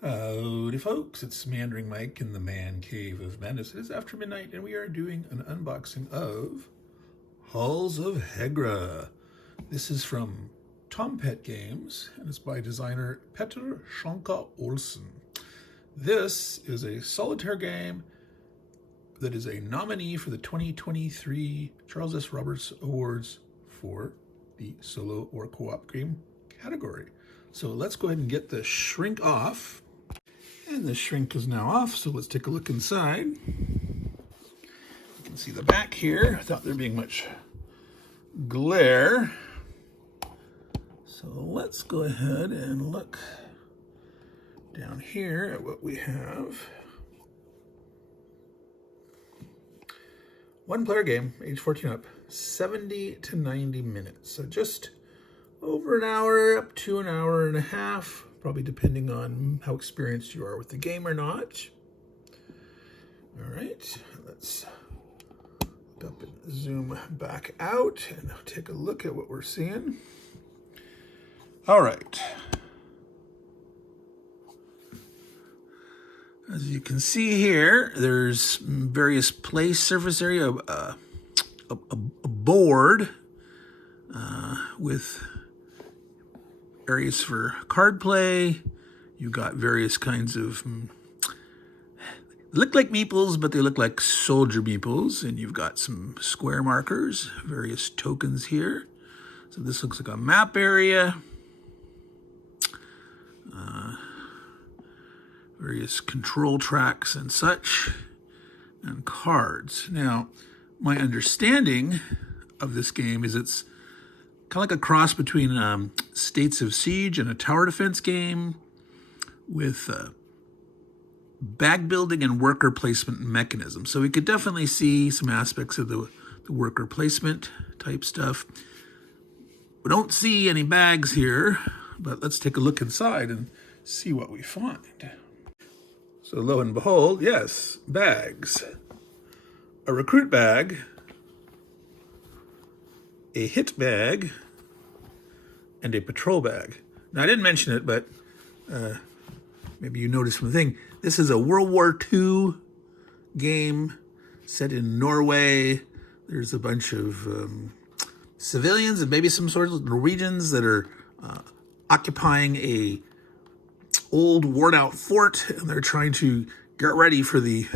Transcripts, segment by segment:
Howdy folks, it's Meandering Mike in the Man Cave of Madness. It is after midnight and we are doing an unboxing of Halls of Hegra. This is from Tompet Games and it's by designer Petter Schanke Olsen. This is a solitaire game that is a nominee for the 2023 Charles S. Roberts Awards for the solo or co-op game category. So let's go ahead and get the shrink off. And the shrink is now off, so let's take a look inside. You can see the back here without there being much glare. So let's go ahead and look down here at what we have. One player game, age 14 up, 70 to 90 minutes. So just over an hour, up to an hour and a half, probably depending on how experienced you are with the game or not. All right, let's look up and zoom back out and take a look at what we're seeing. All right. As you can see here, there's various play surface area, a board with areas for card play. You've got various kinds of, look like meeples, but they look like soldier meeples. And you've got some square markers, various tokens here. So this looks like a map area. Various control tracks and such, and cards. Now, my understanding of this game is it's kind of like a cross between States of Siege and a tower defense game with bag building and worker placement mechanism. So we could definitely see some aspects of the worker placement type stuff. We don't see any bags here, but let's take a look inside and see what we find. So lo and behold, yes, bags. A recruit bag, a hit bag, and a patrol bag. Now, I didn't mention it, but maybe you noticed from the thing, this is a World War II game set in Norway. There's a bunch of civilians and maybe some sort of Norwegians that are occupying a old worn-out fort, and they're trying to get ready for the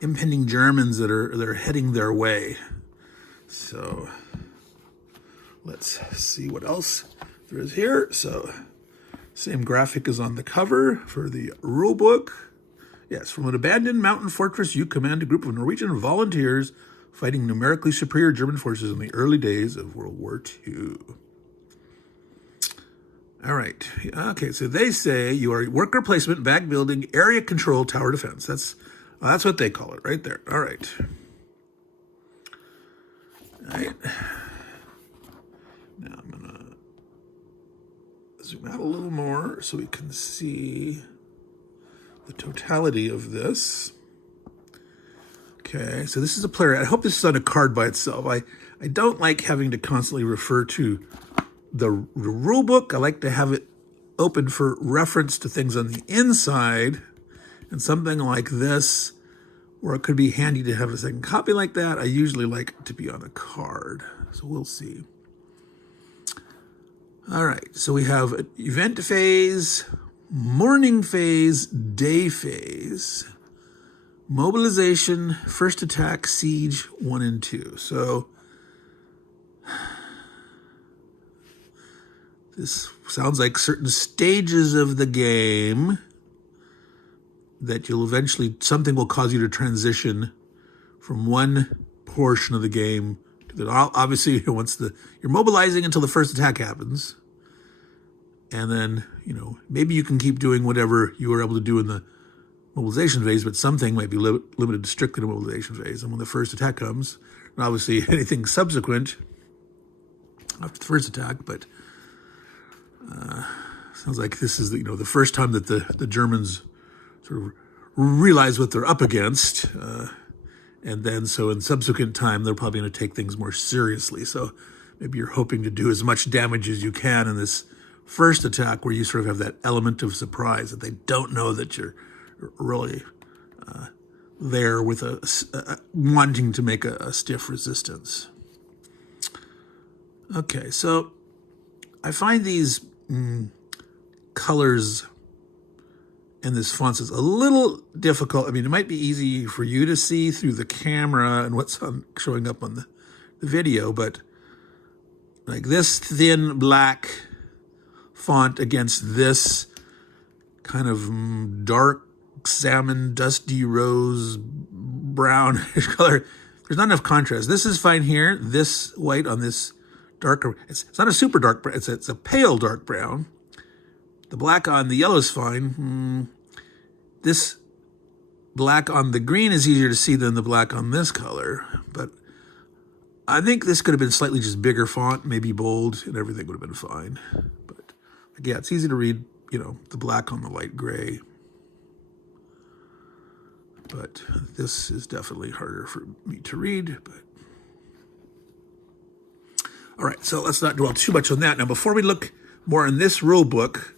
impending Germans that are heading their way. So let's see what else there is here. So same graphic as on the cover for the rule book. Yes, from an abandoned mountain fortress, you command a group of Norwegian volunteers fighting numerically superior German forces in the early days of World War II. All right. Okay, so they say you are worker placement, bag building, area control, tower defense. That's what they call it right there. All right. All right. Now I'm going to zoom out a little more so we can see the totality of this. Okay, so this is a player. I hope this is on a card by itself. I don't like having to constantly refer to the rule book. I like to have it open for reference to things on the inside, and something like this, or it could be handy to have a second copy like that. I usually like it to be on a card, so we'll see. All right, so we have an event phase, morning phase, day phase, mobilization, first attack, siege 1 and 2. So this sounds like certain stages of the game that you'll eventually, something will cause you to transition from one portion of the game to the, obviously once you're mobilizing until the first attack happens. And then, maybe you can keep doing whatever you were able to do in the mobilization phase, but something might be limited strictly to mobilization phase. And when the first attack comes, and obviously anything subsequent after the first attack, but sounds like this is the first time that the Germans sort of realize what they're up against, and then so in subsequent time they're probably going to take things more seriously. So maybe you're hoping to do as much damage as you can in this first attack where you sort of have that element of surprise that they don't know that you're really there with wanting to make a stiff resistance. Okay, so I find these colors and this font is a little difficult. I mean, it might be easy for you to see through the camera and what's showing up on the video, but like this thin black font against this kind of dark salmon, dusty rose, brownish color, there's not enough contrast. This is fine here. This white on this darker, it's not a super dark brown, it's a pale dark brown. The black on the yellow is fine. This black on the green is easier to see than the black on this color, but I think this could have been slightly just bigger font, maybe bold, and everything would have been fine. But yeah, it's easy to read, you know, the black on the light gray. But this is definitely harder for me to read. But all right, so let's not dwell too much on that. Now, before we look more in this rule book,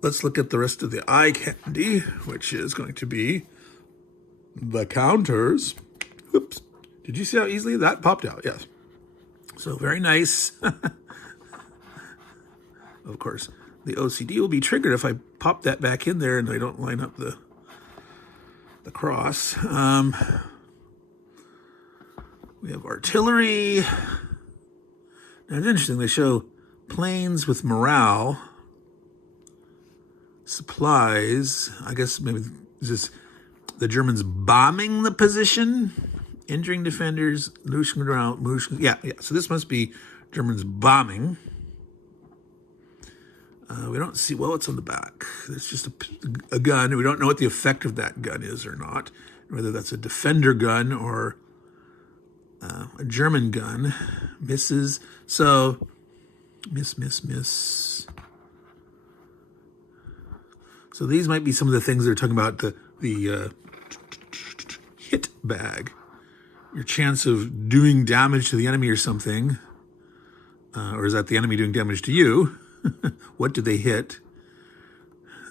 let's look at the rest of the eye candy, which is going to be the counters. Oops. Did you see how easily that popped out? Yes. So very nice. Of course, the OCD will be triggered if I pop that back in there and I don't line up the cross. We have artillery. Now it's interesting. They show planes with morale. Supplies. I guess maybe is this the Germans bombing the position? Injuring defenders, losing ground, yeah. So this must be Germans bombing. We don't see, well, it's on the back. It's just a gun. We don't know what the effect of that gun is or not, whether that's a defender gun or a German gun. Misses. So, miss. So these might be some of the things they're talking about, the hit bag. Your chance of doing damage to the enemy or something. Or is that the enemy doing damage to you? What do they hit?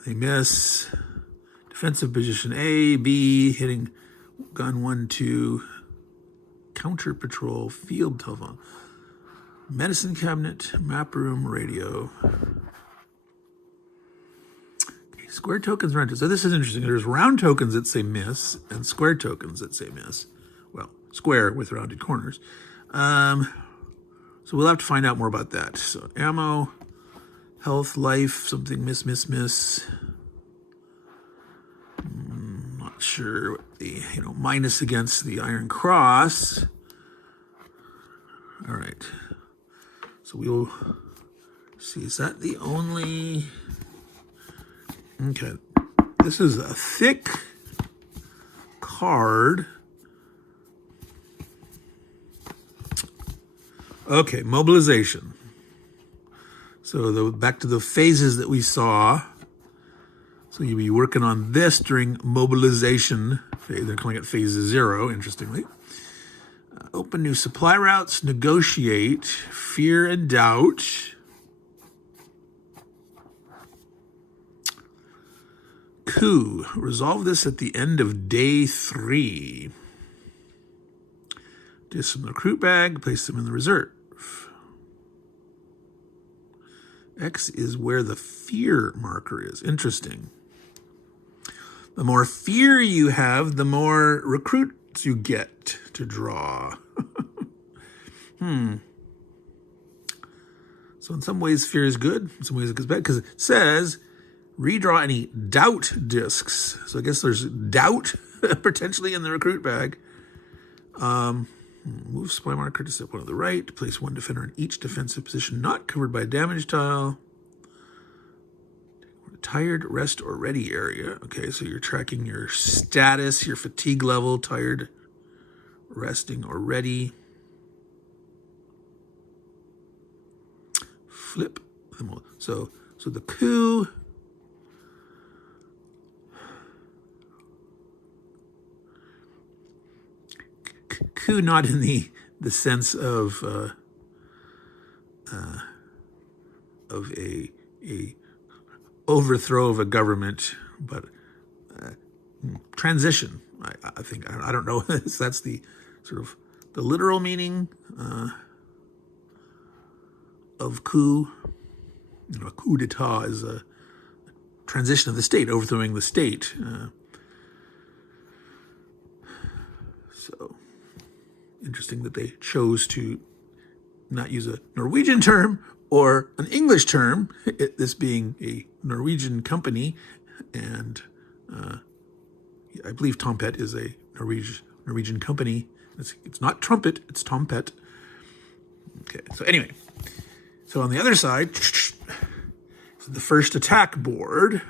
They miss. Defensive position A, B, hitting gun 1, 2. Counter patrol, field telephone. Medicine cabinet, map room, radio. Okay, square tokens, round tokens. So this is interesting. There's round tokens that say miss and square tokens that say miss. Well, square with rounded corners. So we'll have to find out more about that. So ammo, health, life, something miss. Not sure what the, minus against the Iron Cross. All right. So we will see, is that the only, okay. This is a thick card. Okay, mobilization. So back to the phases that we saw. So you'll be working on this during mobilization. They're calling it phase 0, interestingly. Open new supply routes, negotiate, fear and doubt. Coup, resolve this at the end of day 3. Disc from the recruit bag, place them in the reserve. X is where the fear marker is. Interesting. The more fear you have, the more recruits you get to draw. So in some ways, fear is good. In some ways, it is bad because it says redraw any doubt discs. So I guess there's doubt potentially in the recruit bag. Move supply marker to step 1 to the right. Place 1 defender in each defensive position not covered by a damage tile. Tired, rest, or ready area. Okay, so you're tracking your status, your fatigue level, tired, resting, or ready. Flip. So the coup. Coup not in the sense of of a overthrow of a government, but transition. I think I don't know. That's the sort of the literal meaning of coup. You know, a coup d'état is a transition of the state, overthrowing the state. So interesting that they chose to not use a Norwegian term or an English term, this being a Norwegian company, and I believe Tompet is a Norwegian company. It's not trumpet, it's Tompet. Okay, so anyway, so on the other side, the first attack board.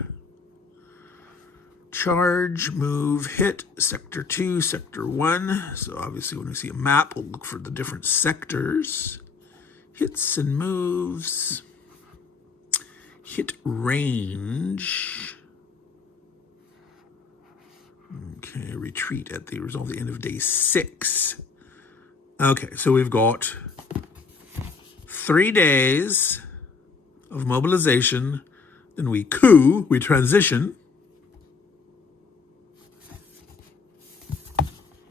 Charge, move, hit, sector 2, sector 1. So obviously when we see a map, we'll look for the different sectors. Hits and moves. Hit range. Okay, retreat at the result at the end of day 6. Okay, so we've got 3 days of mobilization, then we coup, we transition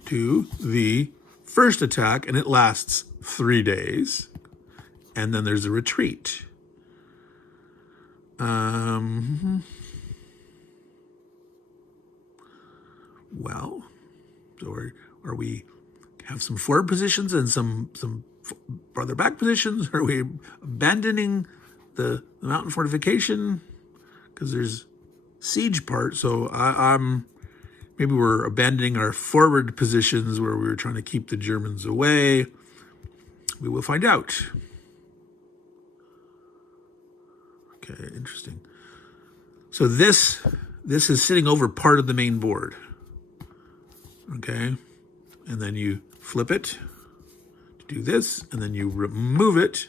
to the first attack, and it lasts 3 days, and then there's a retreat. Well, so are we have some forward positions and some farther back positions? Are we abandoning the mountain fortification? Because there's siege part, so maybe we're abandoning our forward positions where we were trying to keep the Germans away. We will find out. Okay, interesting. So this is sitting over part of the main board. Okay, and then you flip it to do this, and then you remove it.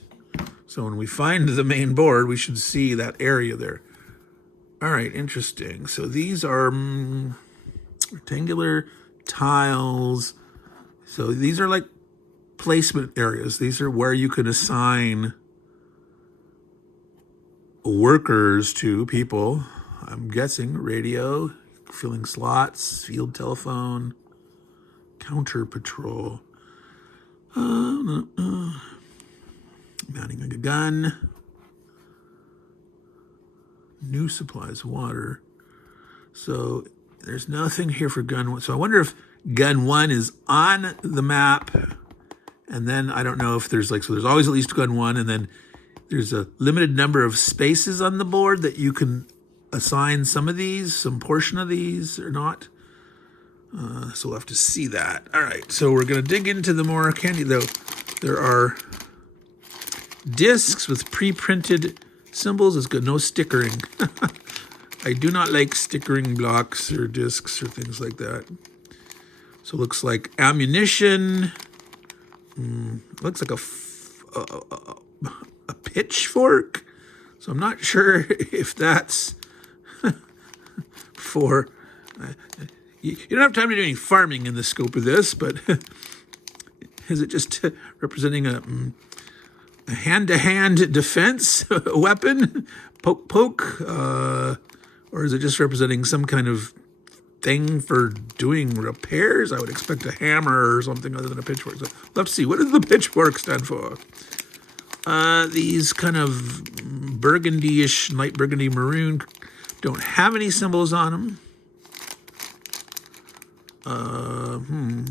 So when we find the main board, we should see that area there. All right, interesting. So these are rectangular tiles. So these are like placement areas. These are where you can assign workers to people. I'm guessing radio, filling slots, field telephone, counter patrol, mounting like a gun, new supplies, water. So there's nothing here for gun 1. So I wonder if gun 1 is on the map, and then I don't know if there's so there's always at least gun 1, and then there's a limited number of spaces on the board that you can assign some of these, some portion of these or not. So we'll have to see that. All right, so we're going to dig into the more candy, though. There are discs with pre-printed symbols. It's got no stickering. I do not like stickering blocks or discs or things like that. So it looks like ammunition. Looks like a pitchfork. So I'm not sure if that's for... you don't have time to do any farming in the scope of this, but is it just representing a hand-to-hand defense weapon? Poke? Or is it just representing some kind of thing for doing repairs? I would expect a hammer or something other than a pitchfork. So let's see, what does the pitchfork stand for? These kind of burgundy-ish, light burgundy maroon don't have any symbols on them.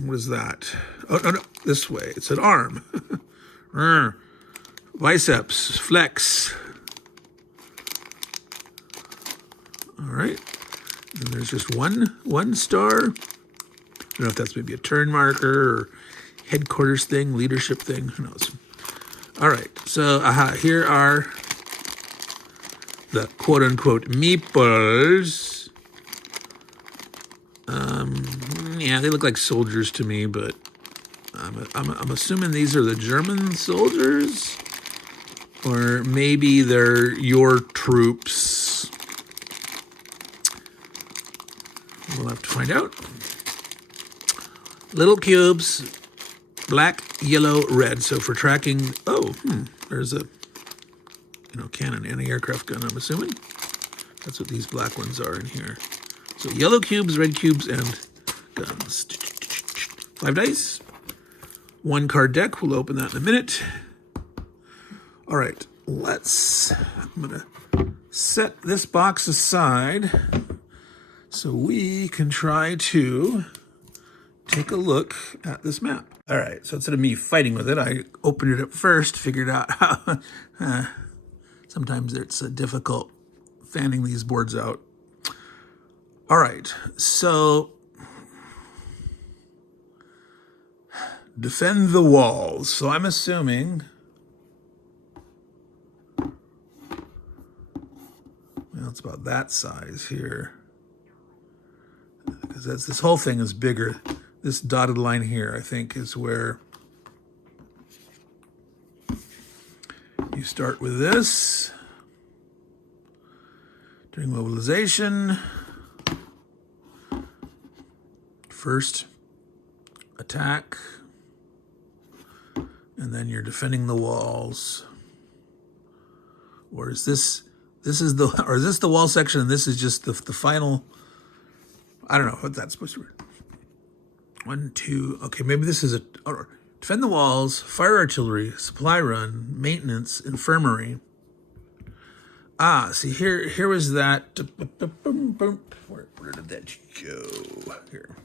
What is that? Oh, no, this way. It's an arm. Biceps, flex. All right. And there's just one star. I don't know if that's maybe a turn marker or headquarters thing, leadership thing. Who knows? All right. So here are the quote-unquote meeples. Yeah, they look like soldiers to me, but I'm assuming these are the German soldiers, or maybe they're your troops. We'll have to find out. Little cubes, black, yellow, red. So for tracking, there's a cannon, anti-aircraft gun, I'm assuming. That's what these black ones are in here. So yellow cubes, red cubes, and guns. 5 dice. 1 card deck. We'll open that in a minute. All right, I'm going to set this box aside so we can try to take a look at this map. All right, so instead of me fighting with it, I opened it up first, figured out how sometimes it's difficult fanning these boards out. All right, so defend the walls. So I'm assuming, well, it's about that size here, because this whole thing is bigger. This dotted line here, I think, is where you start with this. During mobilization, first attack, and then you're defending the walls. Or is this the wall section, and this is just the final? I don't know what that's supposed to be. 1, 2, okay, maybe this is defend the walls, fire artillery, supply run, maintenance, infirmary. See, here was that. Where did that go? Here.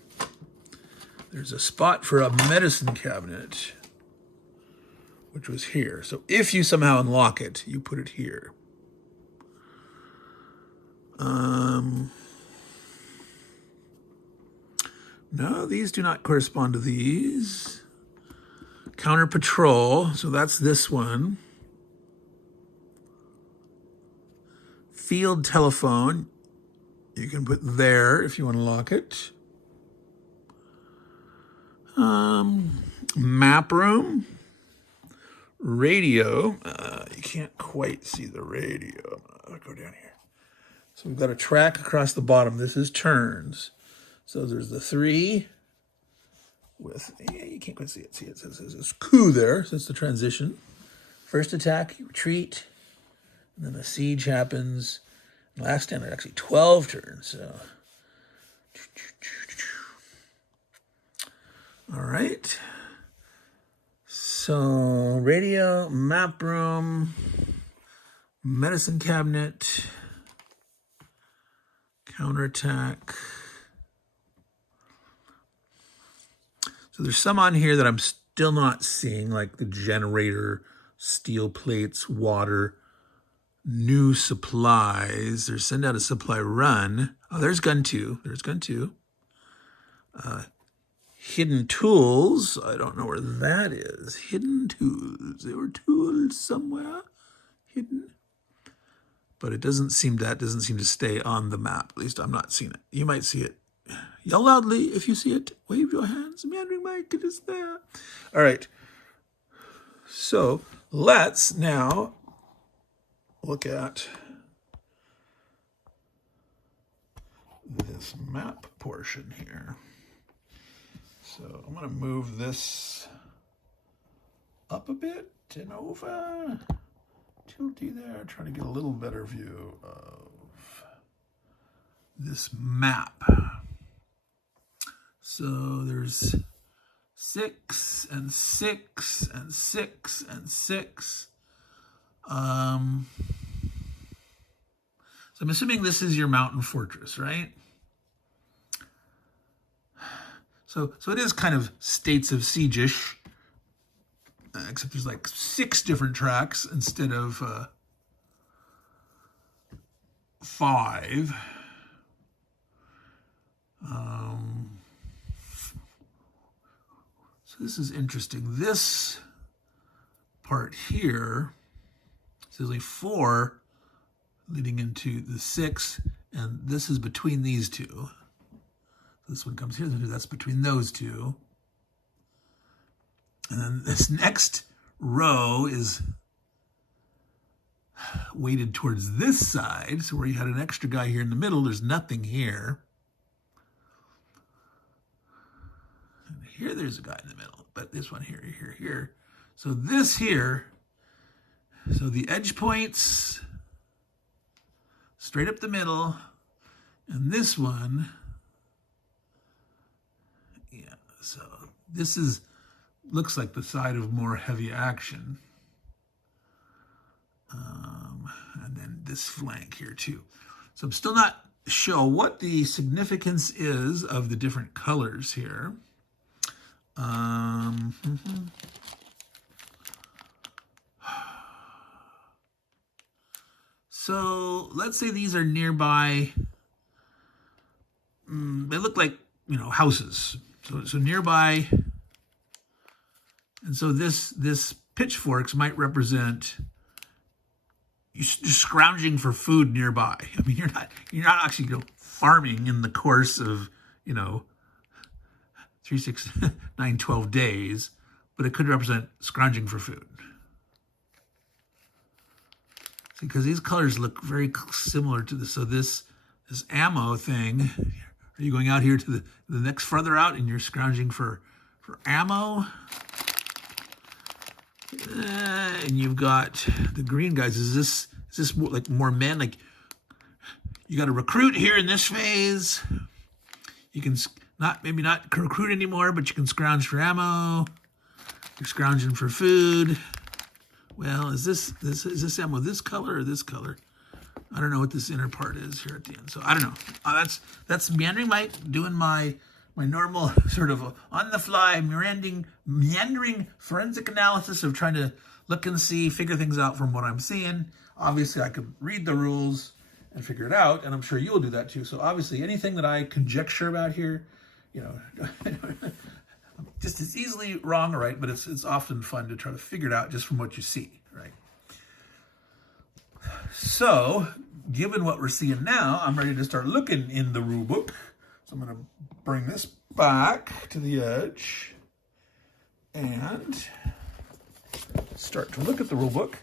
There's a spot for a medicine cabinet, which was here. So if you somehow unlock it, you put it here. No, these do not correspond to these. Counter patrol, so that's this one. Field telephone, you can put there if you want to lock it. Map room. Radio, you can't quite see the radio. I'll go down here. So we've got a track across the bottom. This is turns. So there's the 3 with, you can't quite see it. See, it says it's coup there, so it's the transition. First attack, you retreat, and then the siege happens. Last time, there's actually 12 turns, so. All right. So, radio, map room, medicine cabinet, counterattack. So there's some on here that I'm still not seeing, like the generator, steel plates, water, new supplies. There's send out a supply run. Oh, there's gun 2. There's gun 2. Hidden tools. I don't know where that is. Hidden tools. There were tools somewhere hidden. But it doesn't seem to stay on the map. At least I'm not seeing it. You might see it. Yell loudly if you see it. Wave your hands. Meandering Mike, it is there. All right. So let's now look at this map portion here. So I'm going to move this up a bit and over. Tilty there, trying to get a little better view of this map. So there's 6 and 6 and 6 and 6. So I'm assuming this is your mountain fortress, right? So it is kind of States of Siege-ish, except there's like 6 different tracks instead of 5. So this is interesting. This part here, there's only 4 leading into the 6, and this is between these 2. This one comes here, that's between those 2. And then this next row is weighted towards this side. So where you had an extra guy here in the middle, there's nothing here. And here there's a guy in the middle, but this one here. So this here So the edge points straight up the middle, and this one, yeah, so this looks like the side of more heavy action. And then this flank here too. So I'm still not sure what the significance is of the different colors here. So let's say these are nearby. They look like, houses. So nearby. And so this pitchforks might represent you're scrounging for food nearby. I mean, you're not actually farming in the course of 3, 6, 9, 12 days, but it could represent scrounging for food. See, because these colors look very similar to this. So this ammo thing, are you going out here to the next further out and you're scrounging for ammo? And you've got the green guys. Is this more men? Like you got to recruit here in this phase. You can maybe not recruit anymore, but you can scrounge for ammo. You're scrounging for food. Well, is this ammo this color or this color? I don't know what this inner part is here at the end. So I don't know. That's meandering, doing my normal sort of on the fly meandering forensic analysis of trying to look and see, figure things out from what I'm seeing. Obviously, I could read the rules and figure it out, and I'm sure you'll do that too. So obviously, anything that I conjecture about here, just as easily wrong or right, but it's often fun to try to figure it out just from what you see, right? So, given what we're seeing now, I'm ready to start looking in the rule book. So I'm going to bring this back to the edge and start to look at the rule book.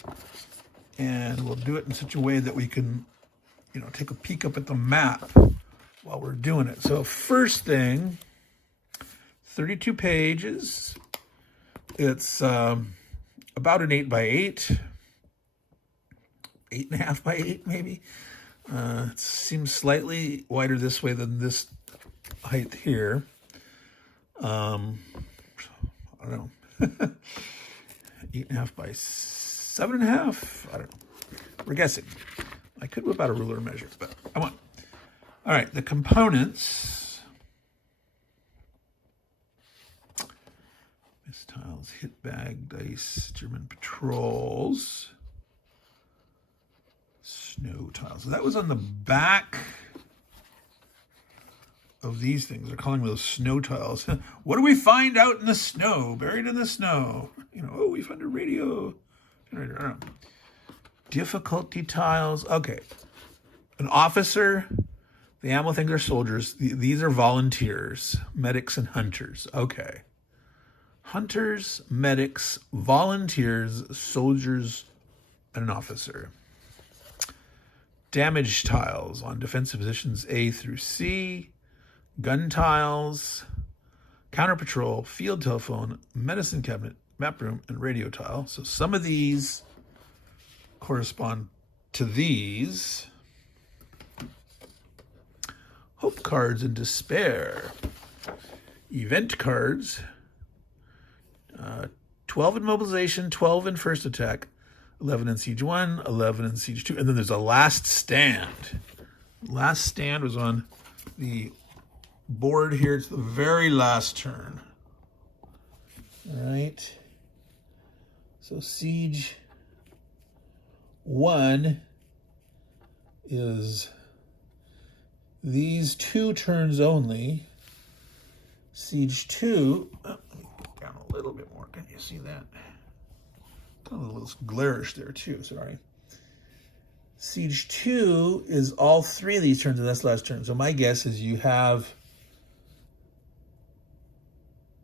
And we'll do it in such a way that we can, take a peek up at the map while we're doing it. So first thing, 32 pages. It's about an 8x8, 8.5 by 8 maybe. It seems slightly wider this way than this height here. I don't know. 8.5 by 7.5. I don't know. We're guessing. I could whip out a ruler and measure, but I won't. All right, the components. Mistiles, hit bag, dice, German patrols, snow tiles. So that was on the back of these things. They're calling those snow tiles. What do we find out in the snow? Buried in the snow. We found a radio generator. I don't know. Difficulty tiles. Okay. An officer. The ammo things are soldiers. These are volunteers, medics, and hunters. Okay. Hunters, medics, volunteers, soldiers, and an officer. Damage tiles on defensive positions A through C. Gun tiles, counter patrol, field telephone, medicine cabinet, map room, and radio tile. So some of these correspond to these. Hope cards and despair. Event cards. 12 in mobilization, 12 in first attack, 11 in siege 1, 11 in siege 2. And then there's a last stand. Last stand was on the board here. It's the very last turn. All right. So siege 1 is these 2 turns only. Siege 2, let me put down a little bit more. Can you see that? Kind of a little glarish there too, sorry. Siege 2 is all 3 of these turns, and that's the last turn. So my guess is you have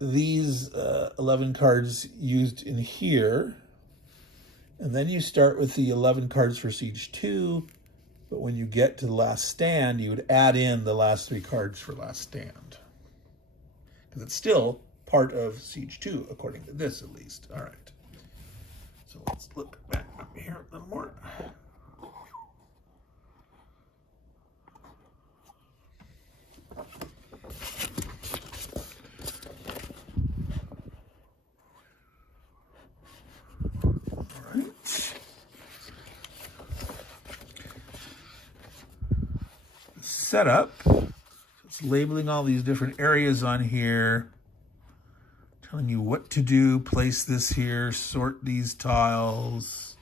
these 11 cards used in here, and then you start with the 11 cards for Siege 2, but when you get to the last stand, you would add in the last 3 cards for last stand. Because it's still part of Siege 2, according to this at least. All right. So let's look back up here a little more. Setup. It's labeling all these different areas on here, telling you what to do, place this here, sort these tiles,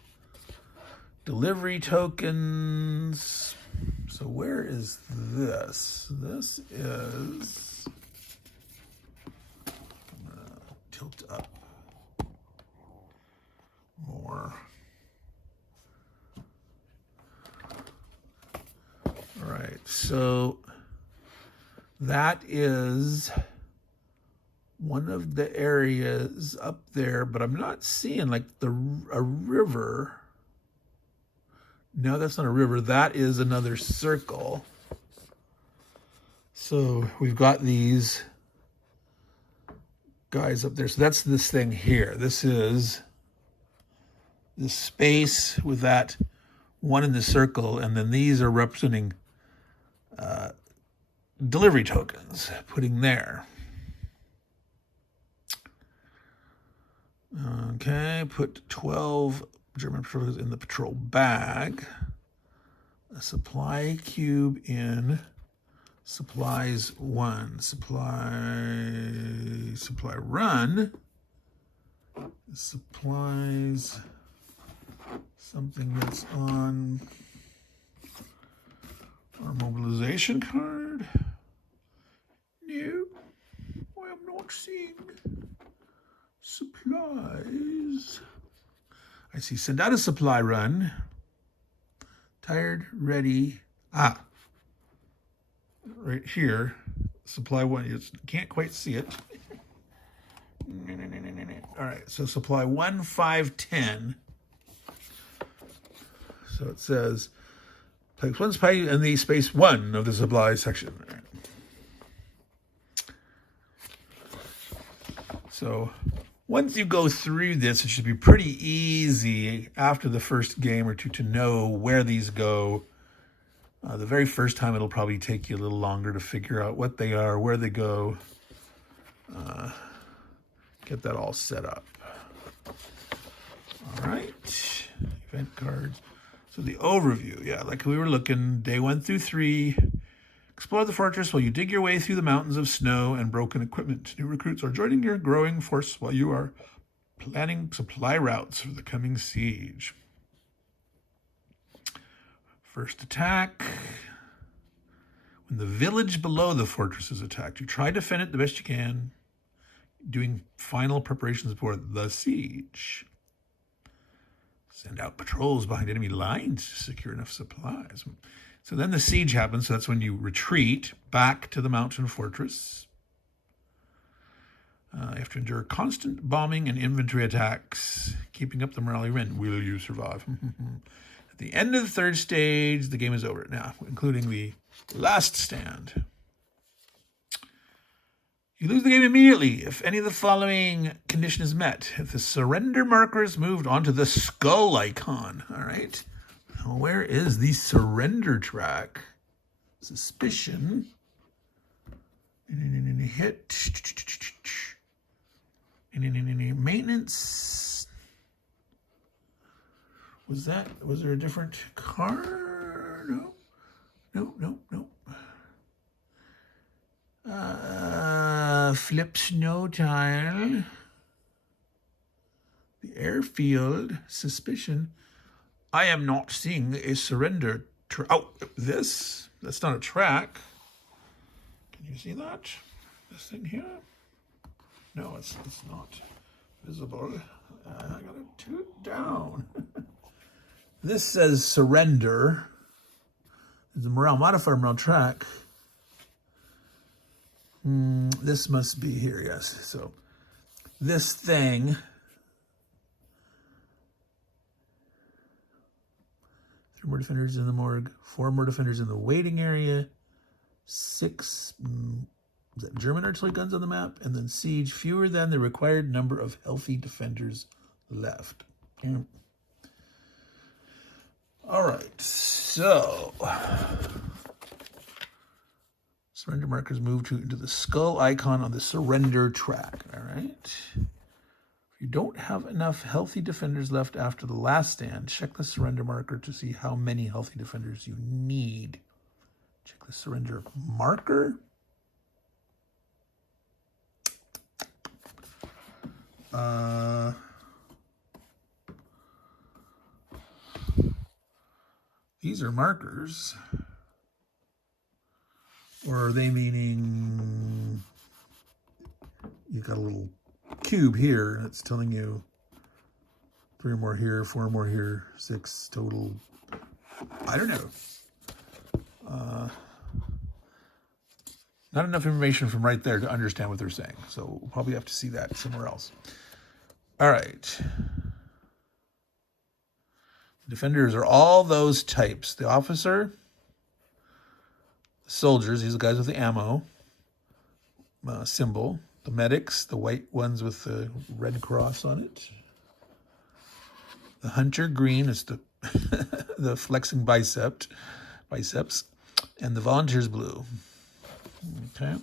delivery tokens. So where is this? This is, I'm gonna tilt up more. All right, so that is one of the areas up there, but I'm not seeing like a river. No, that's not a river. That is another circle. So we've got these guys up there. So that's this thing here. This is this space with that one in the circle, and then these are representing delivery tokens, putting there. Okay, put 12 German patrols in the patrol bag. A supply cube in supplies 1. Supply run. Supplies something that's on our mobilization card. No, I am not seeing supplies. I see send out a supply run. Tired, ready. Right here, supply 1. You can't quite see it. All right, so supply 1, 5, 10. So it says, place 1 supply in the space 1 of the supply section. So once you go through this, it should be pretty easy after the first game or two to know where these go. The very first time, it'll probably take you a little longer to figure out what they are, where they go. Get that all set up. All right, event cards. So the overview, yeah, like we were looking, day 1 through 3. Explore the fortress while you dig your way through the mountains of snow and broken equipment. New recruits are joining your growing force while you are planning supply routes for the coming siege. First attack. When the village below the fortress is attacked, you try to defend it the best you can, doing final preparations for the siege. Send out patrols behind enemy lines to secure enough supplies. So then the siege happens, so that's when you retreat back to the mountain fortress. You have to endure constant bombing and infantry attacks, keeping up the morale you're in. Will you survive? At the end of the third stage, the game is over now, including the last stand. You lose the game immediately if any of the following condition is met. If the surrender marker is moved onto the skull icon. All right. Now, where is the surrender track? Suspicion. Hit. Maintenance. Was there a different car? No. Flip snow tile. The airfield. Suspicion. I am not seeing a surrender track. Oh, this? That's not a track. Can you see that? This thing here? No, it's not visible. I gotta toot down. This says surrender. There's a morale modifier morale track. This must be here, yes. So this thing, 3 more defenders in the morgue, 4 more defenders in the waiting area, 6 is that German artillery guns on the map, and then siege, fewer than the required number of healthy defenders left. Yeah. All right, so surrender markers move into the skull icon on the surrender track. All right. If you don't have enough healthy defenders left after the last stand, check the surrender marker to see how many healthy defenders you need. Check the surrender marker. These are markers. Or are they meaning you've got a little cube here and it's telling you 3 more here, 4 more here, 6 total. I don't know. Not enough information from right there to understand what they're saying. So we'll probably have to see that somewhere else. All right. Defenders are all those types. The officer, the soldiers, these are the guys with the ammo symbol. The medics, the white ones with the red cross on it. The hunter, green, is the the flexing biceps. And the volunteers, blue. Okay.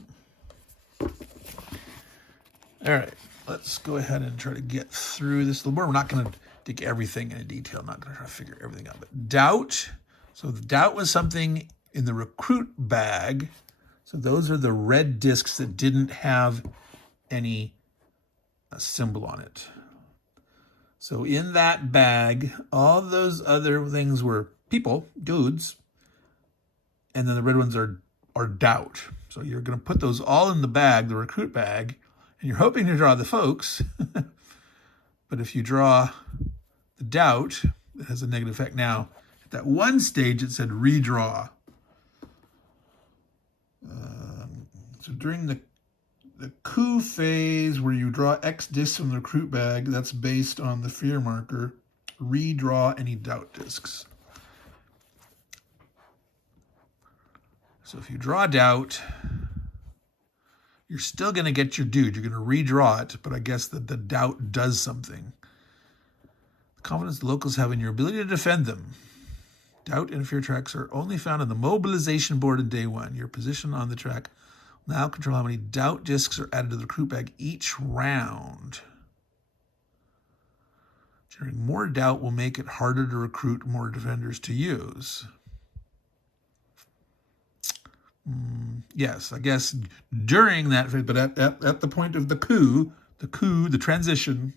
All right. Let's go ahead and try to get through this. We're not going to dig everything in detail. I'm not going to try to figure everything out. But doubt. So the doubt was something in the recruit bag. So those are the red discs that didn't have any symbol on it. So in that bag, all those other things were people, dudes, and then the red ones are doubt. So you're going to put those all in the bag, the recruit bag, and you're hoping to draw the folks. But if you draw the doubt, it has a negative effect. Now, at that one stage, it said redraw. So during the coup phase where you draw X discs from the recruit bag, that's based on the fear marker. Redraw any doubt discs. So if you draw doubt, you're still going to get your dude. You're going to redraw it, but I guess that the doubt does something. The confidence the locals have in your ability to defend them. Doubt and fear tracks are only found on the mobilization board in day 1. Your position on the track will now control how many doubt discs are added to the recruit bag each round. Generating more doubt will make it harder to recruit more defenders to use. Yes, I guess during that phase, but at the point of the coup, the transition,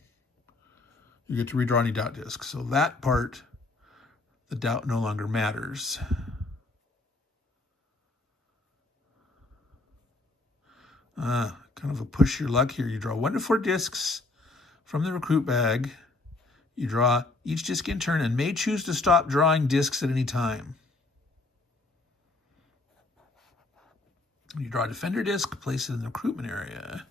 you get to redraw any doubt discs. So that part, the doubt no longer matters. Kind of a push your luck here. You draw 1 to 4 discs from the recruit bag. You draw each disc in turn and may choose to stop drawing discs at any time. You draw a defender disc, place it in the recruitment area.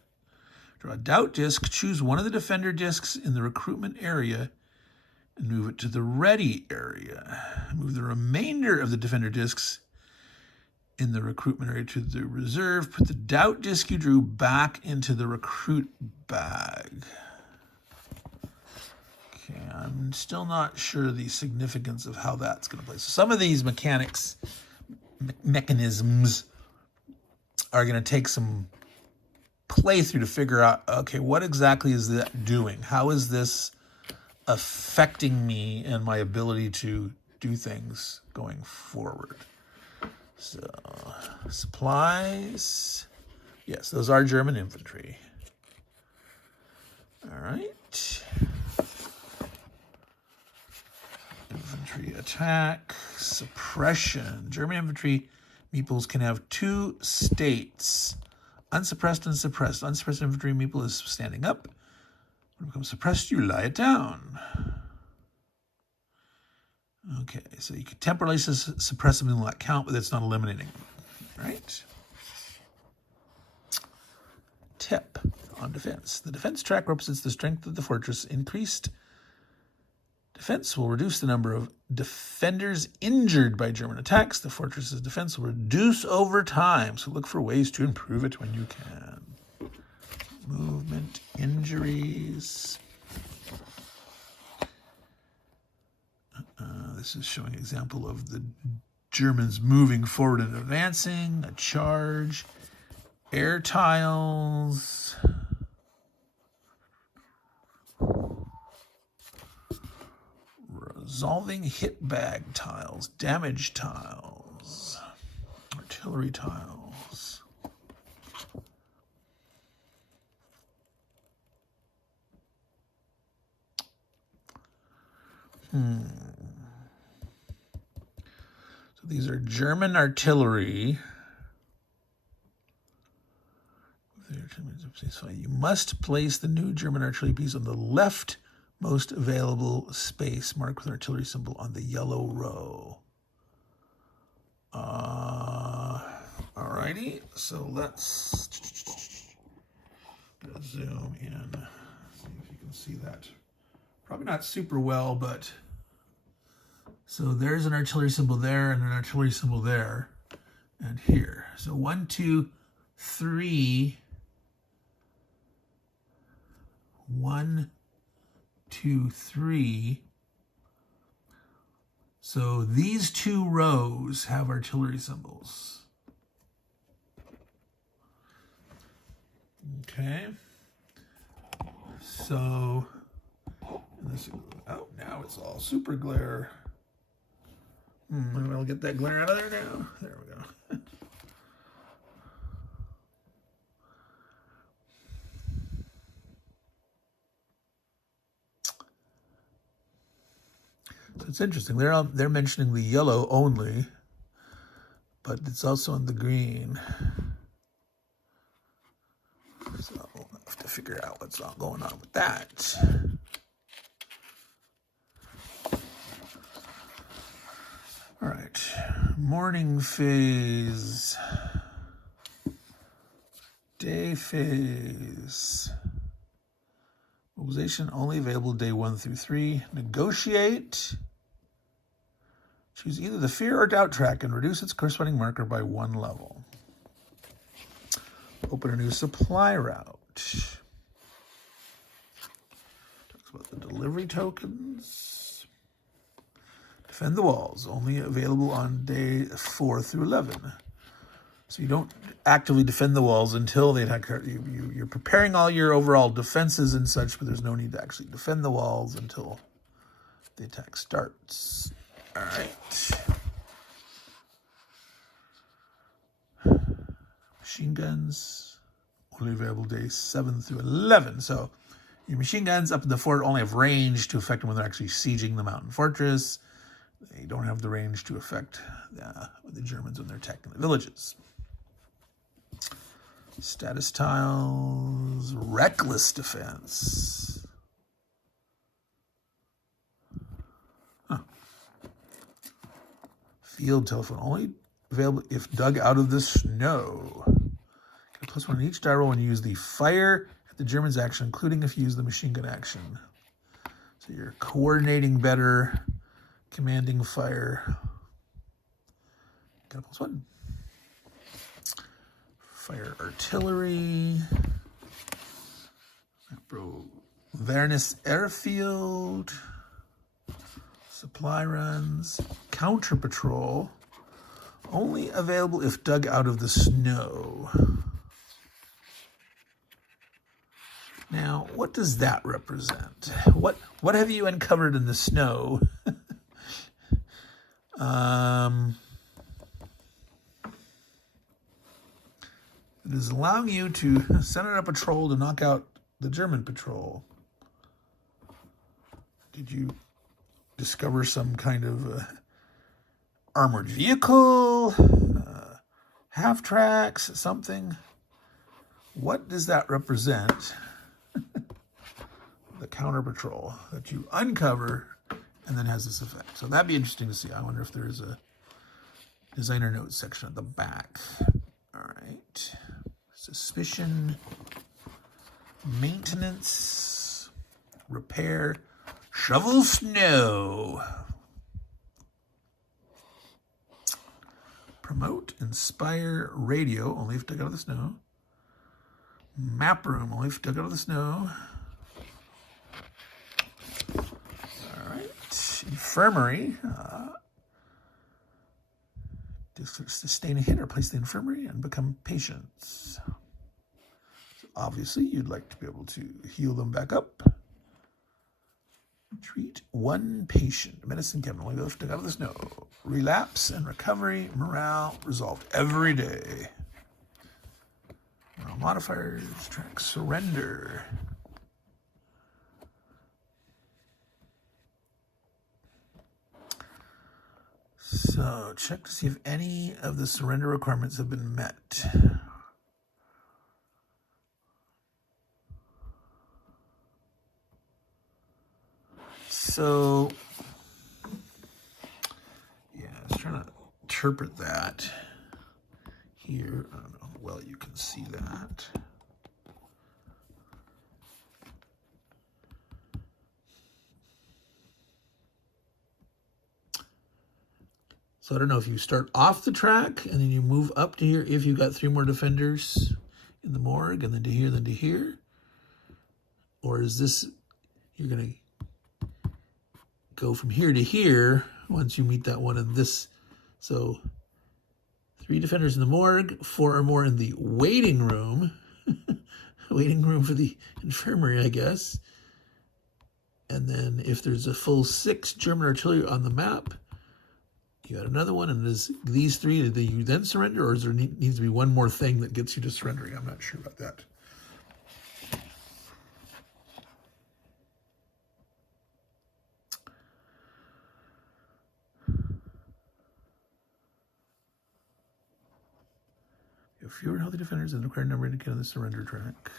Draw a doubt disc, choose one of the defender discs in the recruitment area and move it to the ready area. Move the remainder of the defender discs in the recruitment area to the reserve. Put the doubt disc you drew back into the recruit bag. Okay, I'm still not sure the significance of how that's going to play. So some of these mechanisms are going to take some playthrough to figure out, okay, what exactly is that doing? How is this affecting me and my ability to do things going forward? So, supplies. Yes, those are German infantry. All right. Infantry attack, suppression. German infantry meeples can have 2 states, unsuppressed and suppressed. Unsuppressed infantry meeple is standing up. When it becomes suppressed, you lie it down. Okay, so you could temporarily suppress something that count, but that's not eliminating. Right? Tip on defense. The defense track represents the strength of the fortress. Increased defense will reduce the number of defenders injured by German attacks. The fortress's defense will reduce over time, so look for ways to improve it when you can. Movement, injuries. This is showing an example of the Germans moving forward and advancing, a charge, air tiles, resolving hit bag tiles, damage tiles, artillery tiles. So these are German artillery. You must place the new German artillery piece on the leftmost available space marked with an artillery symbol on the yellow row. Alrighty, so let's zoom in, see if you can see that. Probably not super well, but so there's an artillery symbol there and an artillery symbol there and here. So 1, 2, 3. 1, 2, 3. So these two rows have artillery symbols. Okay. So, now it's all super glare. I'll get that glare out of there now. There we go. So it's interesting. They're mentioning the yellow only, but it's also in the green. So I'll have to figure out what's all going on with that. All right, morning phase, day phase, mobilization only available day 1 through 3. Negotiate. Choose either the fear or doubt track and reduce its corresponding marker by 1 level. Open a new supply route. Talks about the delivery tokens. Defend the walls, only available on day 4 through 11. So you don't actively defend the walls until they attack. You're preparing all your overall defenses and such, but there's no need to actually defend the walls until the attack starts. All right. Machine guns, only available days 7 through 11. So your machine guns up in the fort only have range to affect them when they're actually sieging the mountain fortress. They don't have the range to affect the Germans when they're attacking the villages. Status tiles, reckless defense. Field telephone, only available if dug out of the snow. Get a +1 in each die roll when you use the fire at the Germans action, including if you use the machine gun action. So you're coordinating better, commanding fire. Got a +1. Fire artillery. Vernus airfield. Supply runs. Counter patrol. Only available if dug out of the snow. Now, what does that represent? What have you uncovered in the snow? It is allowing you to send out a patrol to knock out the German patrol. Did you discover some kind of armored vehicle, half tracks, something? What does that represent? The counter patrol that you uncover and then has this effect. So that'd be interesting to see. I wonder if there's a designer notes section at the back. All right. Suspicion, maintenance, repair, shovel snow. Promote, inspire, radio, only if dug out of the snow. Map room, only if dug out of the snow. All right. infirmary. Sustain a hit or place the infirmary and become patients. So obviously, you'd like to be able to heal them back up. Treat one patient. Medicine cabinet only lifted out of the snow. Relapse and recovery. Morale resolved every day. Morale modifiers. Track surrender. So check to see if any of the surrender requirements have been met. So, yeah, I was trying to interpret that here. I don't know how well you can see that. So I don't know if you start off the track and then you move up to here if you got 3 more defenders in the morgue, and then to here, then to here. Or is this, you're going to go from here to here once you meet that one in this. So 3 defenders in the morgue, 4 or more in the waiting room. Waiting room for the infirmary, I guess. And then if there's a full 6 German artillery on the map, you got another one. And is these 3, do you then surrender, or is there needs to be one more thing that gets you to surrendering? I'm not sure about that. If fewer healthy defenders than the required number indicated on the surrender track,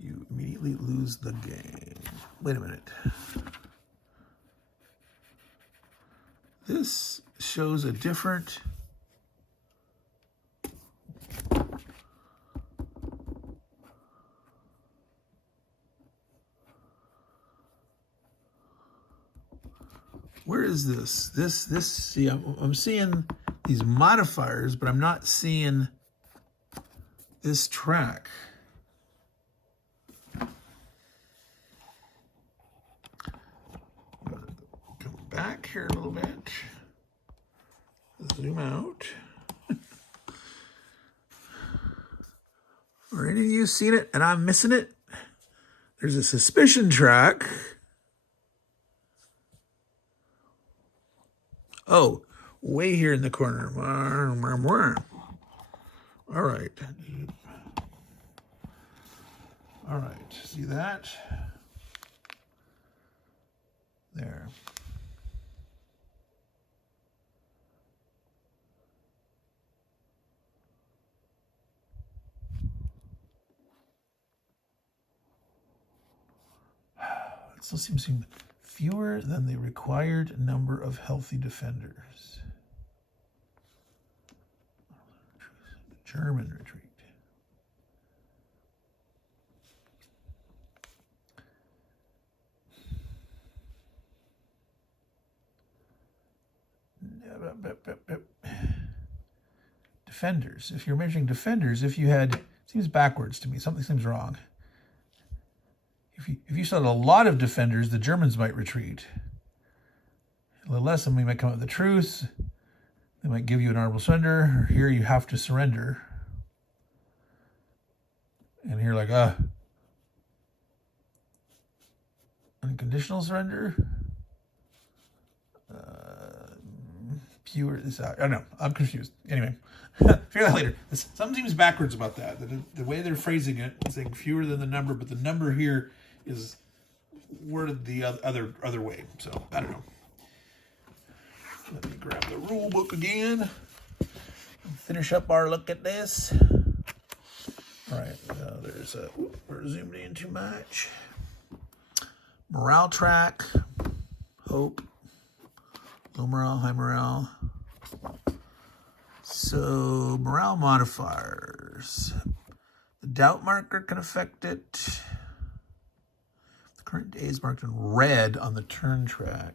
you immediately lose the game. Wait a minute. This shows a different... Where is this? This, see, I'm seeing these modifiers, but I'm not seeing this track. Come back here a little bit. Zoom out. Are any of you seen it and I'm missing it? There's a suspicion track. Oh, way here in the corner. All right. All right, see that? There. It still seems fewer than the required number of healthy defenders. German retreat. Defenders. If you're measuring defenders, if you had, seems backwards to me. Something seems wrong. If you saw a lot of defenders, the Germans might retreat. A little less, and we might come up with the truce. They might give you an honorable surrender. Or here you have to surrender. And here like, unconditional surrender. Fewer, this out. I don't know. I'm confused. Anyway, figure that later. Something seems backwards about that. The way they're phrasing it, saying fewer than the number, but the number here is worded the other way. So I don't know. Let me grab the rule book again. Finish up our look at this. All right. There's a. We're zoomed in too much. Morale track. Hope. Low morale, high morale. So, morale modifiers. The doubt marker can affect it. The current day is marked in red on the turn track.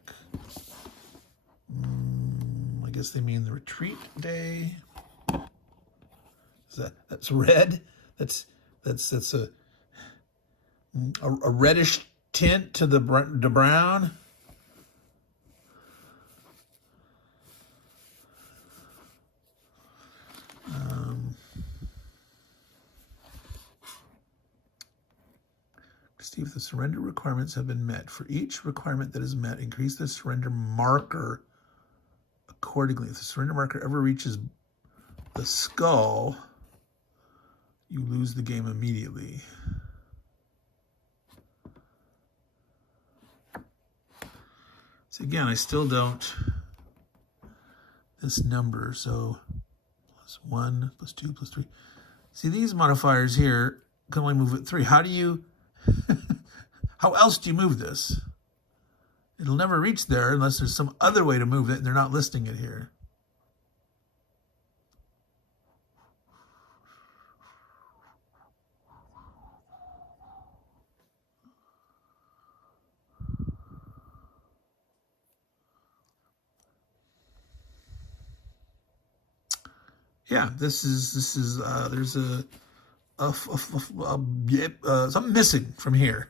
I guess they mean the retreat day. Is that's red? That's a reddish tint to the brown. See if the surrender requirements have been met. For each requirement that is met, increase the surrender marker accordingly. If the surrender marker ever reaches the skull, you lose the game immediately. So again, I still don't, this number, so +1, +2, +3. See, these modifiers here can only move it 3. How do you, how else do you move this? It'll never reach there unless there's some other way to move it, and they're not listing it here. Yeah, this is there's something missing from here,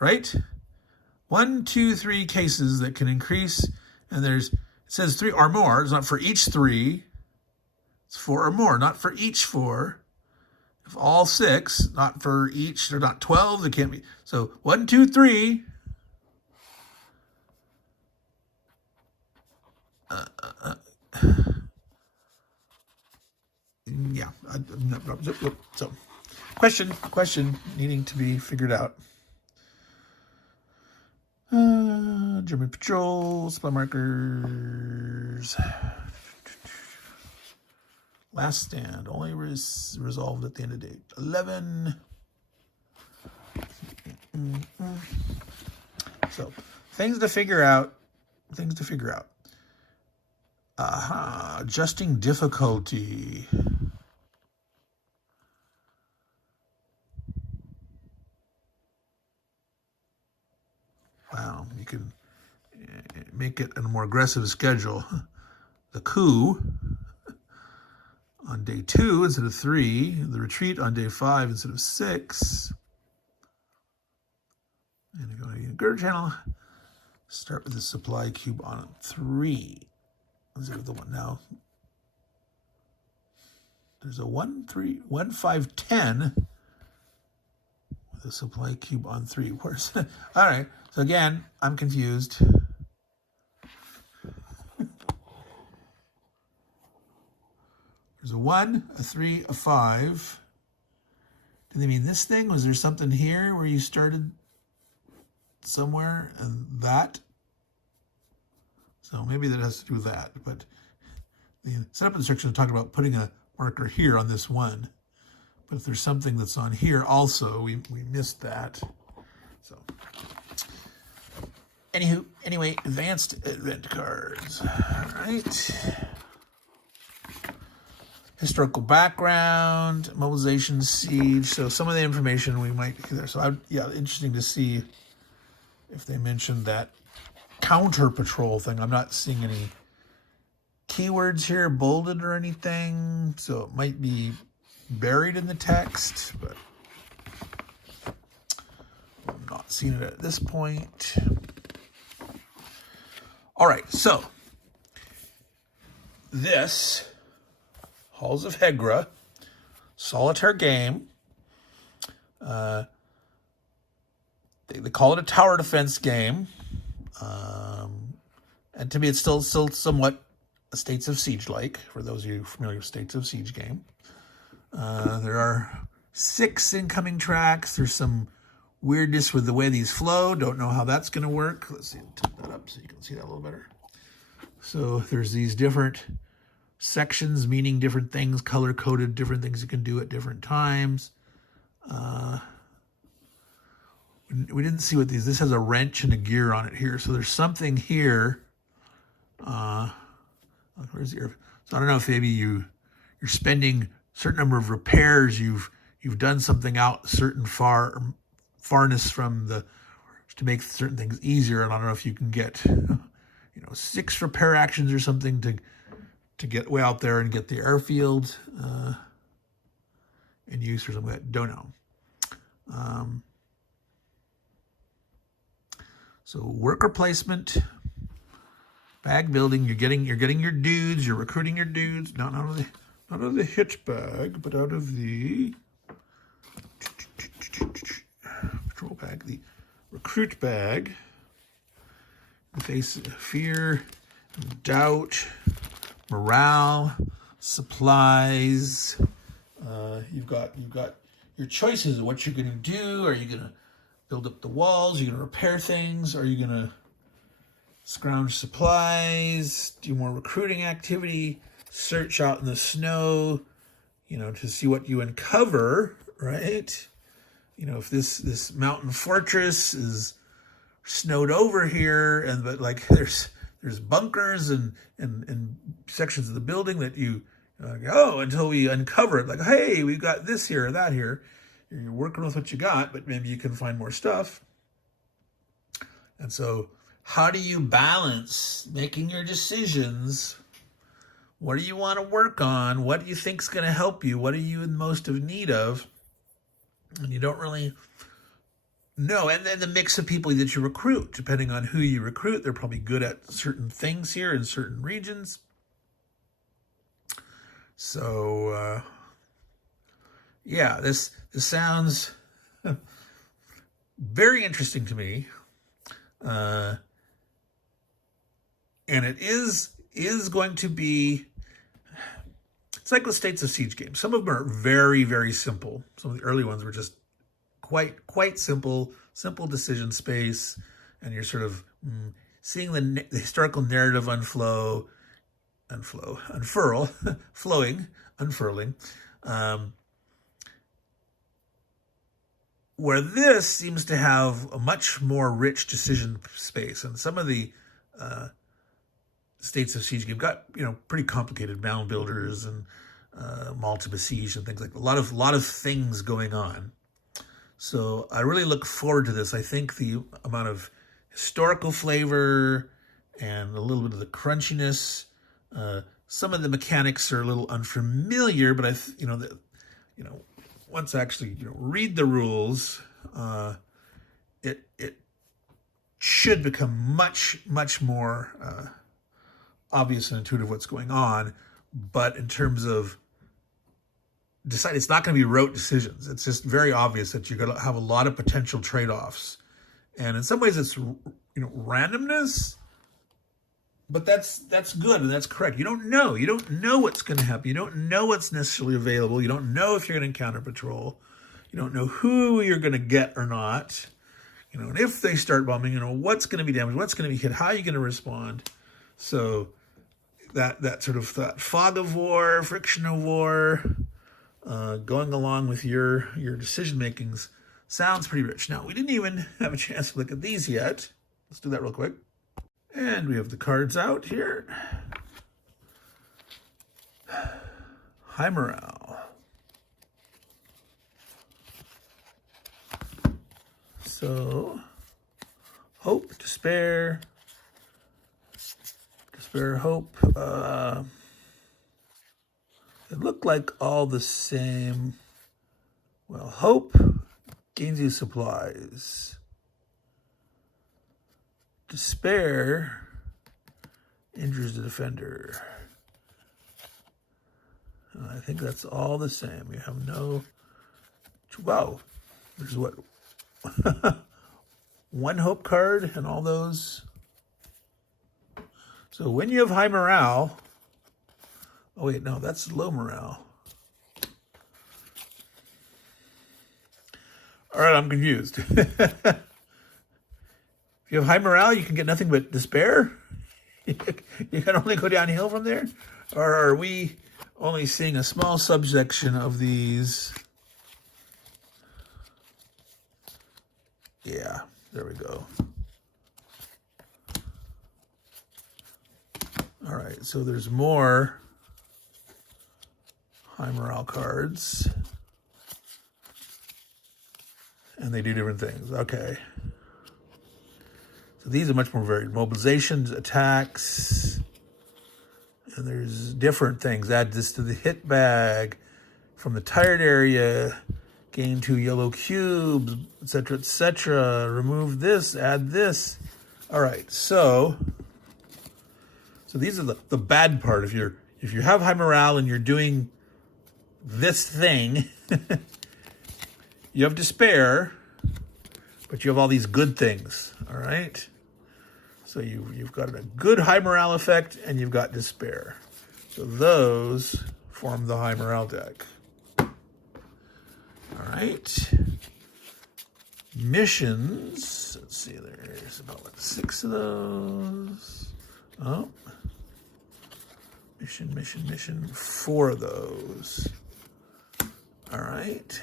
right? 1, 2, 3 cases that can increase, and it says 3 or more. It's not for each 3. It's 4 or more, not for each 4. If all 6, not for each, they're not 12. They can't be. So 1, 2, 3. Yeah. So, question needing to be figured out. German patrol, supply markers. Last stand, only resolved at the end of date. 11. So, things to figure out. Adjusting difficulty. Wow, you can make it a more aggressive schedule. The coup on day 2 instead of 3. The retreat on day 5 instead of 6. And I go to the girder channel. Start with the supply cube on 3. Instead of the 1 now. There's a 1, 3, 1, 5, 10 with a supply cube on 3. Where's all right? So again, I'm confused. There's a 1, a 3, a 5. Do they mean this thing? Was there something here where you started somewhere and that? So maybe that has to do with that. But the setup instruction talked about putting a marker here on this 1. But if there's something that's on here also, we missed that. So anyway, advanced event cards. All right. Historical background, mobilization, siege. So some of the information we might get there. So interesting to see if they mentioned that counter patrol thing. I'm not seeing any keywords here bolded or anything, so it might be buried in the text, but I'm not seeing it at this point. All right, so this Halls of Hegra solitaire game. They call it a tower defense game. And to me, it's still somewhat a States of Siege-like, for those of you familiar with States of Siege game. There are 6 incoming tracks. There's some weirdness with the way these flow. Don't know how that's going to work. Let's see, tilt that up so you can see that a little better. So there's these different sections meaning different things, color-coded, different things you can do at different times. We didn't see what this has a wrench and a gear on it here. So there's something here. Where's the air? So I don't know if maybe you're spending a certain number of repairs. You've done something out certain farness from to make certain things easier. And I don't know if you can get 6 repair actions or something to get way out there and get the airfield in use or something like that. Don't know. So worker placement, bag building. You're getting your dudes. You're recruiting your dudes. Not out of the hitch bag, but out of the patrol bag. The recruit bag. Face fear, doubt, morale, supplies. You've got your choices of what you're going to do. Are you going to build up the walls? Are you going to repair things? Are you going to scrounge supplies? Do more recruiting activity? Search out in the snow, to see what you uncover, right? If this mountain fortress is snowed over here, but like there's bunkers and sections of the building that you until we uncover it, like, hey, we've got this here or that here. You're working with what you got, but maybe you can find more stuff. And so how do you balance making your decisions? What do you want to work on? What do you think is going to help you? What are you in most of need of? And you don't really know. And then the mix of people that you recruit, depending on who you recruit, they're probably good at certain things here in certain regions. So, this sounds very interesting to me. And it is going to be, it's like with States of Siege games. Some of them are very, very simple. Some of the early ones were just quite simple decision space, and you're sort of seeing the historical narrative unfurling, where this seems to have a much more rich decision space. And some of the States of Siege game got pretty complicated mound builders and Malta besiege and things like that. A lot of things going on. So I really look forward to this. I think the amount of historical flavor and a little bit of the crunchiness. Some of the mechanics are a little unfamiliar, but once I actually read the rules, it should become much more obvious and intuitive what's going on. But in terms of it's not going to be rote decisions. It's just very obvious that you're going to have a lot of potential trade-offs, and in some ways it's randomness. But that's good and that's correct. You don't know what's going to happen. You don't know what's necessarily available. You don't know if you're going to encounter patrol. You don't know who you're going to get or not. And if they start bombing, what's going to be damaged, what's going to be hit, how are you going to respond? So that sort of that fog of war, friction of war, going along with your decision makings sounds pretty rich. Now, we didn't even have a chance to look at these yet. Let's do that real quick. And we have the cards out here. High morale. So, hope, despair, hope. They look like all the same. Well, hope gains you supplies. Despair injures the defender. I think that's all the same. We have no... Wow. There's what? One hope card and all those. So when you have high morale... Oh, wait, no, that's low morale. All right, I'm confused. If you have high morale, you can get nothing but despair? You can only go downhill from there? Or are we only seeing a small subsection of these? Yeah, there we go. All right, so there's more high morale cards. And they do different things. Okay. So these are much more varied. Mobilizations, attacks, and there's different things. Add this to the hit bag. From the tired area, gain 2 yellow cubes, etc., etc. Remove this, add this. All right, so these are the bad part. If you have high morale and you're doing this thing, you have despair. but you have all these good things, all right? So you've got a good high morale effect, and you've got despair. So those form the high morale deck. All right. Missions. Let's see, there's about 6 of those. Oh. Mission. 4 of those. All right.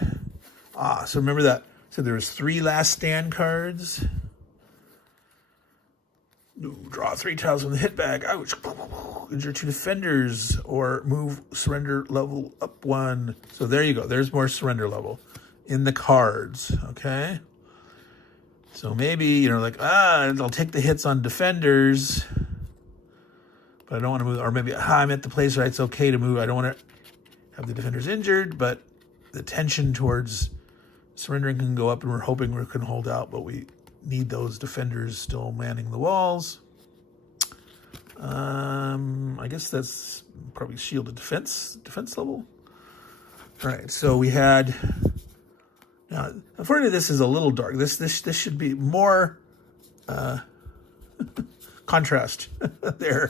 So remember that. So there was 3 last stand cards. Ooh, draw 3 tiles from the hit bag. Ouch. Injure 2 defenders or move surrender level up 1. So there you go. There's more surrender level in the cards. Okay. So maybe, you know, like, I'll take the hits on defenders, but I don't want to move. Or maybe, I'm at the place where it's okay to move. I don't want to have the defenders injured, but the tension towards surrendering can go up, and we're hoping we can hold out, but we need those defenders still manning the walls. I guess that's probably shielded defense level. All right, so we had. Now, unfortunately, this is a little dark. This should be more contrast there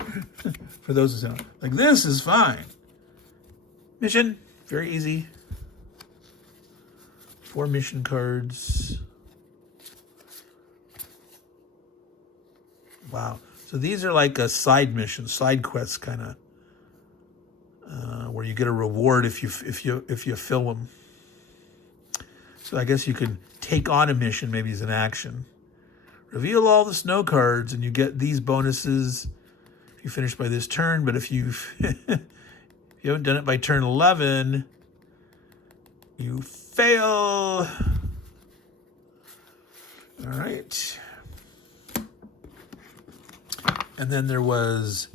for those who don't. Like, this is fine. Mission, very easy. 4 mission cards. Wow. So these are like a side mission, side quests kind of, where you get a reward if you fill them. So I guess you could take on a mission, maybe as an action. Reveal all the snow cards, and you get these bonuses if you finish by this turn. But if you haven't done it by turn 11, you fail. All right. And then there was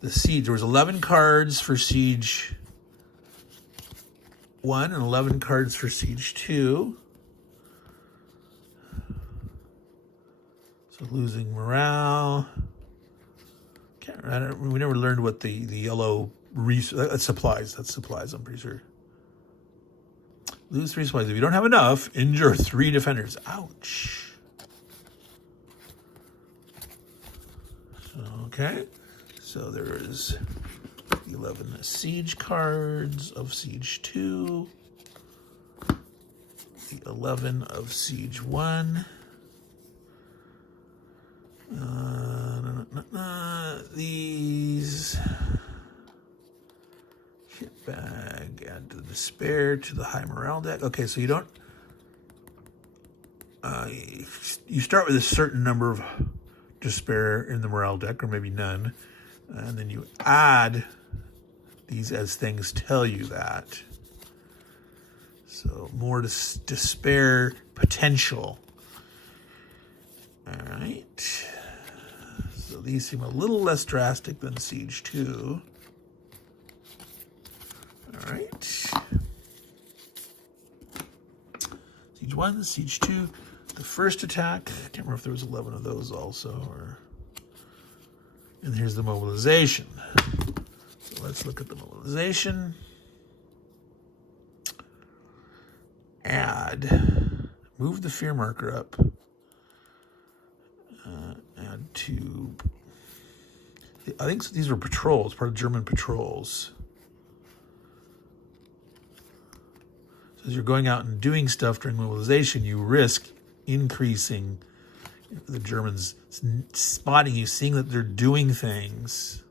the siege. There was 11 cards for siege 1 and 11 cards for siege 2. So losing morale. We never learned what the yellow supplies. That's supplies, I'm pretty sure. Lose 3 supplies. If you don't have enough, injure 3 defenders. Ouch. Okay. So there is 11 siege cards of siege 2. The 11 of siege 1. These hit bag, add to the despair, to the high morale deck. Okay, so you don't you start with a certain number of despair in the morale deck, or maybe none, and then you add these as things tell you that. So more despair potential. All right. So these seem a little less drastic than Siege 2. All right. Siege 1, Siege 2. The first attack. I can't remember if there was 11 of those also. And here's the mobilization. So let's look at the mobilization. Add. Move the fear marker up. Add to. I think these were patrols, part of German patrols. So as you're going out and doing stuff during mobilization, you risk increasing the Germans spotting you, seeing that they're doing things.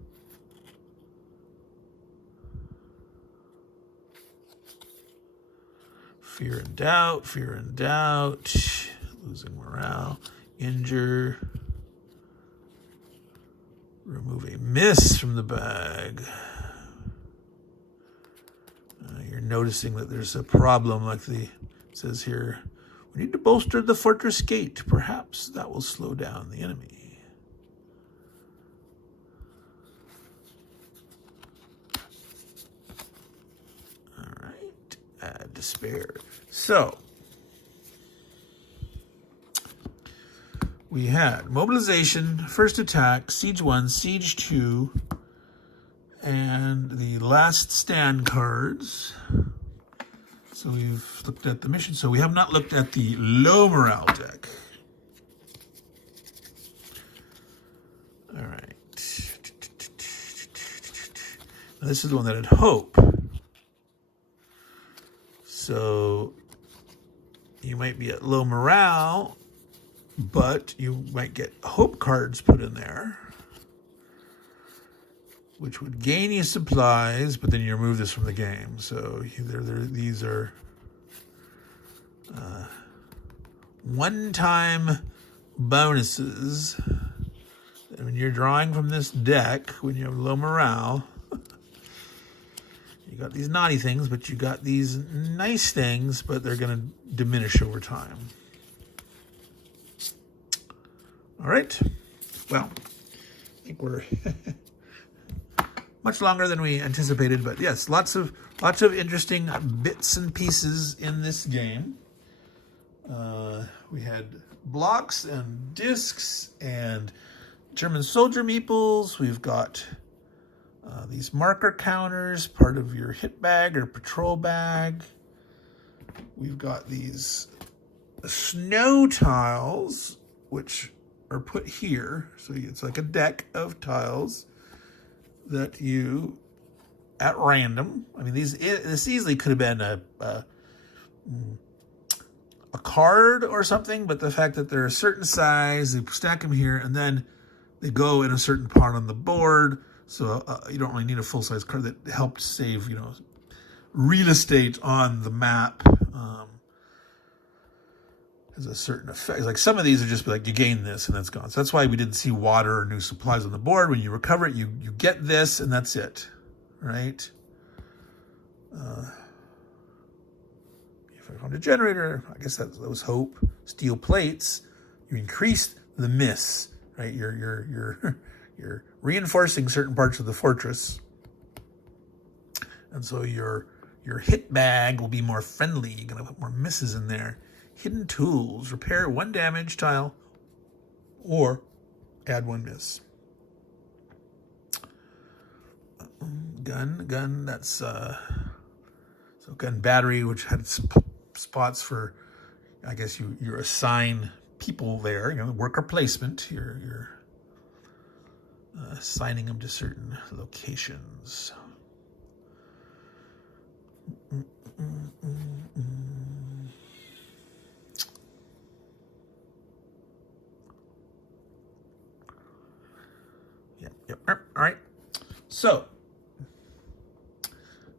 Fear and doubt, losing morale, injure, remove a miss from the bag. You're noticing that there's a problem, like it says here. We need to bolster the fortress gate. Perhaps that will slow down the enemy. All right. Add despair. So we had mobilization, first attack, siege 1, siege 2, and the last stand cards. So we've looked at the mission. So we have not looked at the low morale deck. All right. Now this is the one that had hope. So you might be at low morale, but you might get hope cards put in there, which would gain you supplies, but then you remove this from the game. So these are one-time bonuses. And when you're drawing from this deck, when you have low morale, you got these naughty things, but you got these nice things, but they're going to diminish over time. All right. Well, I think we're much longer than we anticipated, but yes, lots of interesting bits and pieces in this game. We had blocks and discs and German soldier meeples. We've got these marker counters, part of your hit bag or patrol bag. We've got these snow tiles, which are put here. So it's like a deck of tiles that you, at random, I mean, this easily could have been a card or something, but the fact that they're a certain size, they stack them here, and then they go in a certain part on the board. So you don't really need a full-size card. That helped save, real estate on the map. Has a certain effect. Like some of these are just like you gain this and that's gone. So that's why we didn't see water or new supplies on the board. When you recover it, you get this and that's it, right? If I found a generator, I guess that was hope. Steel plates, you increase the miss, right? You're reinforcing certain parts of the fortress, and so your hit bag will be more friendly. You're gonna put more misses in there. Hidden tools, repair 1 damage tile, or add 1 miss. Gun. That's so gun battery, which had spots for, I guess you assign people there. Worker placement. You're assigning them to certain locations. Yep. All right. So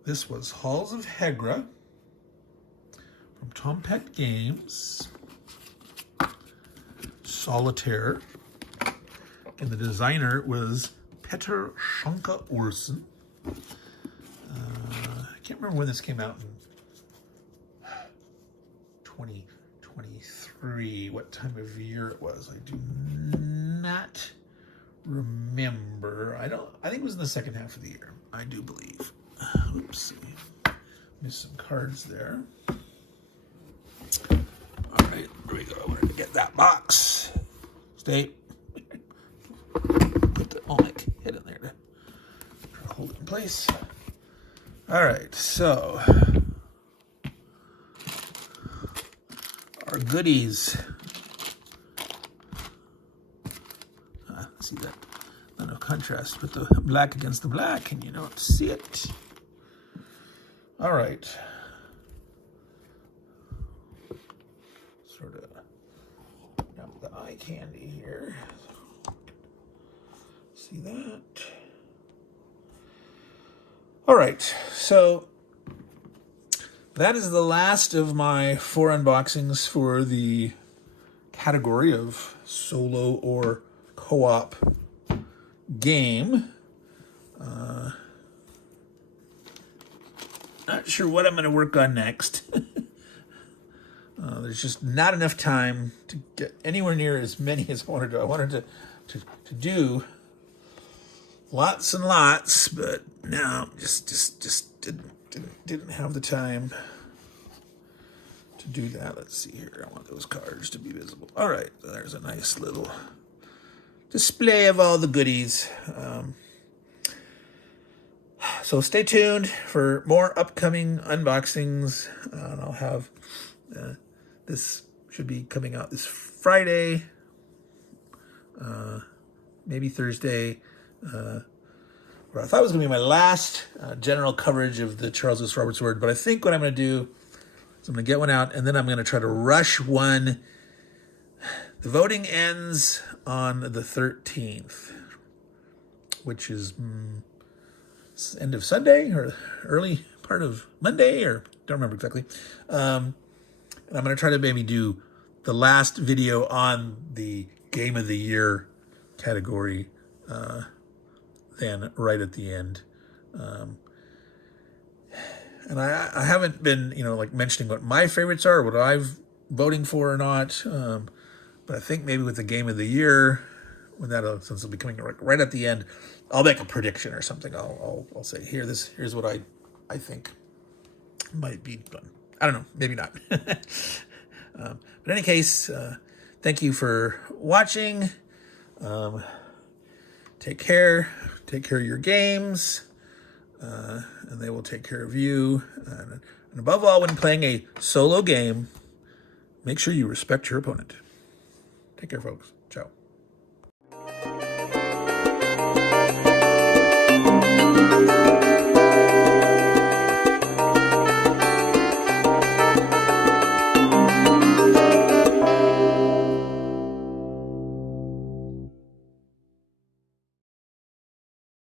this was Halls of Hegra from Tompet Games. Solitaire. And the designer was Peter Schanke Olsen. I can't remember when this came out in 2023, what time of year it was. I do not remember. I think it was in the second half of the year, I do believe. Oops. Missed some cards there. All right, here we go. We're going to get that box. Stay. Put the Olek head in there to try to hold it in place. All right, so our goodies. See that? Not enough contrast. Put the black against the black, and you don't see it. All right. Sort of got the eye candy here. See that? All right. So that is the last of my 4 unboxings for the category of solo or co-op game. Not sure what I'm going to work on next. There's just not enough time to get anywhere near as many as I wanted to. I wanted to do lots and lots, but no, just didn't have the time to do that. Let's see here. I want those cards to be visible. All right, there's a nice little display of all the goodies. So stay tuned for more upcoming unboxings. And I'll have this should be coming out this Friday, maybe Thursday. What I thought was going to be my last general coverage of the Charles S. Roberts Award, but I think what I'm going to do is I'm going to get one out, and then I'm going to try to rush one. The voting ends on the 13th, which is end of Sunday or early part of Monday, or don't remember exactly. And I'm going to try to maybe do the last video on the Game of the Year category then right at the end. And I haven't been, like mentioning what my favorites are, what I've voting for or not. But I think maybe with the Game of the Year, when since it'll be coming right at the end, I'll make a prediction or something. I'll say here's what I think might be done. I don't know, maybe not. But in any case, thank you for watching. Take care of your games, and they will take care of you. And above all, when playing a solo game, make sure you respect your opponent. Take care, folks. Ciao.